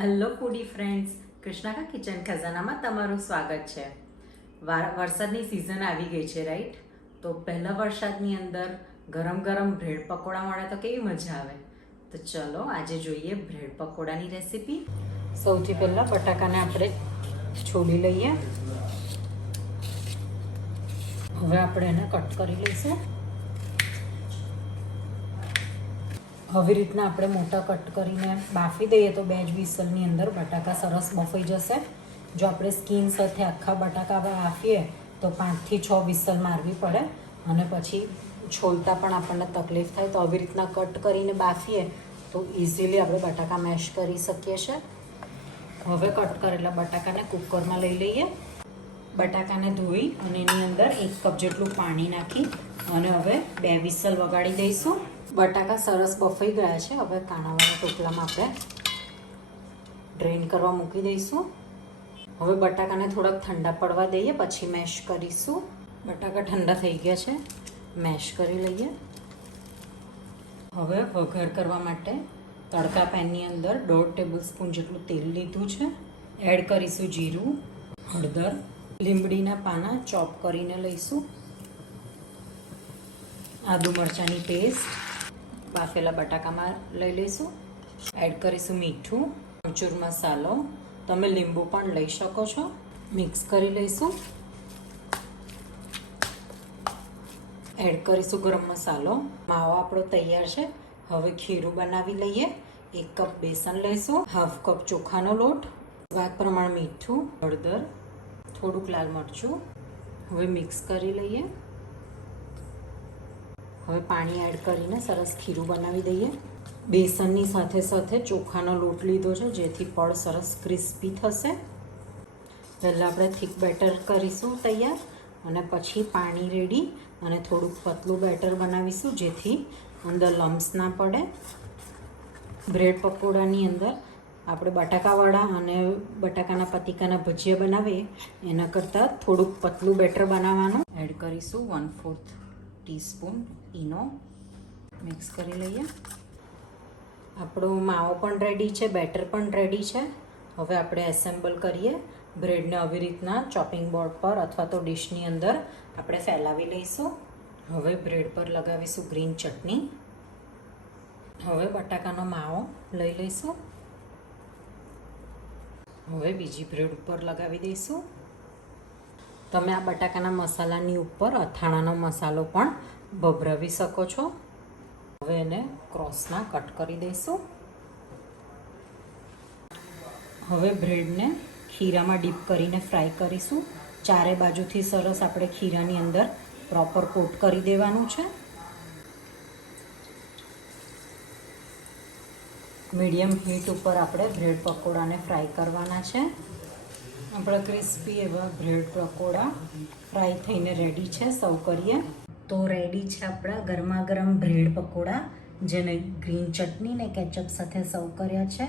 Hello ફૂડી friends, Krishna kitchen ખજાનામાં તમારું સ્વાગત છે. વરસાદની સિઝન આવી ગઈ છે, રાઈટ? તો પહેલા વરસાદની અંદર ગરમ ગરમ બ્રેડ પકોડા મળે તો કેવી મજા આવે. તો ચલો આજે જોઈએ બ્રેડ પકોડાની રેસીપી. સૌથી પહેલાં બટાકાને આપણે છોડી લઈએ. હવે આપણે એને કટ કરી લઈશું. આવી રીતના આપણે મોટા કટ કરીને બાફી દઈએ તો 2 જ વિસલની અંદર બટાકા સરસ બફાઈ જશે. જો આપણે સ્કીન સાથે આખા બટાકા બાફીએ તો 5 થી 6 વિસલ મારવી પડે અને પછી છોલતા પણ આપણને તકલીફ થાય. તો આવી રીતના કટ કરીને બાફીએ તો ઇઝીલી આપણે બટાકા મેશ કરી શકીએ છીએ. હવે કટ કરેલા બટાકાને કુકરમાં લઈ લઈએ. બટાકાને ધોઈ અને એની અંદર 1 કપ જેટલું પાણી નાખી અને હવે 2 વિસલ વગાડી દઈશું. બટાકા સરસ બફાઈ ગયા છે. હવે કાણાવાળા ટોપલામાં આપણે ડ્રેન કરવા મૂકી દઈશું. હવે બટાકાને થોડાક ઠંડા પડવા દઈએ, પછી મેશ કરીશું. બટાકા ઠંડા થઈ ગયા છે, મેશ કરી લઈએ. હવે વઘાર કરવા માટે તડકા પેનની અંદર 1.5 ટેબલસ્પૂન જેટલું તેલ લીધું છે. એડ કરીશું જીરું, હળદર, લીંબડીના પાના ચોપ કરીને લઈશું, આદુ મરચાંની પેસ્ટ, બાફેલા બટાકામાં લઈ લઈશું. એડ કરીશું મીઠું, આમચૂર મસાલો, તમે લીંબુ પણ લઈ શકો છો. મિક્સ કરી લઈશું. એડ કરીશું ગરમ મસાલો. માવો આપણો તૈયાર છે. હવે ખીરું બનાવી લઈએ. 1 કપ બેસન લઈશું, 1/2 કપ ચોખાનો લોટ, સ્વાદ પ્રમાણે મીઠું, હળદર, થોડુંક લાલ મરચું. હવે મિક્સ કરી લઈએ. હવે પાણી એડ કરીને સરસ ખીરું બનાવી દઈએ. બેસનની સાથે સાથે ચોખાનો લોટ લીધો છે જેથી પડ સરસ ક્રિસ્પી થશે. પહેલાં આપણે થીક બેટર કરીશું તૈયાર અને પછી પાણી રેડી અને થોડુંક પતલું બેટર બનાવીશું જેથી અંદર લમ્સ ના પડે. બ્રેડ પકોડાની અંદર આપણે બટાકાવાળા અને બટાકાના પતીકાના ભજીયા બનાવીએ એના કરતાં થોડુંક પતલું બેટર બનાવવાનું. એડ કરીશું 1/4 ટીસ્પૂન ઈનો. મિક્સ કરી લઈએ. આપણો માવો પણ રેડી છે, બેટર પણ રેડી છે. હવે આપણે એસેમ્બલ કરીએ. બ્રેડને આવી રીતના ચોપિંગ બોર્ડ પર અથવા તો ડીશની અંદર આપણે ફેલાવી લઈશું. હવે બ્રેડ પર લગાવીશું ગ્રીન ચટણી. હવે બટાકાનો માવો લઈ લઈશું. હવે બીજી બ્રેડ ઉપર લગાવી દઈશું. તમે આ બટાકાના મસાલાની ઉપર અથાણાનો મસાલો પણ ભભરાવી શકો છો. હવે એને ક્રોસના કટ કરી દઈશું. હવે બ્રેડને ખીરામાં ડીપ કરીને ફ્રાય કરીશું. ચારે બાજુથી સરસ આપણે ખીરાની અંદર પ્રોપર કોટ કરી દેવાનું છે. મીડિયમ હીટ ઉપર આપણે બ્રેડ પકોડાને ફ્રાય કરવાના છે. આપણા ક્રિસ્પી એવા બ્રેડ પકોડા ફ્રાય થઈને રેડી છે. સર્વ કરીએ. તો રેડી છે આપણા ગરમા ગરમ બ્રેડ પકોડા, જેને ગ્રીન ચટણી ને કેચઅપ સાથે સર્વ કર્યા છે.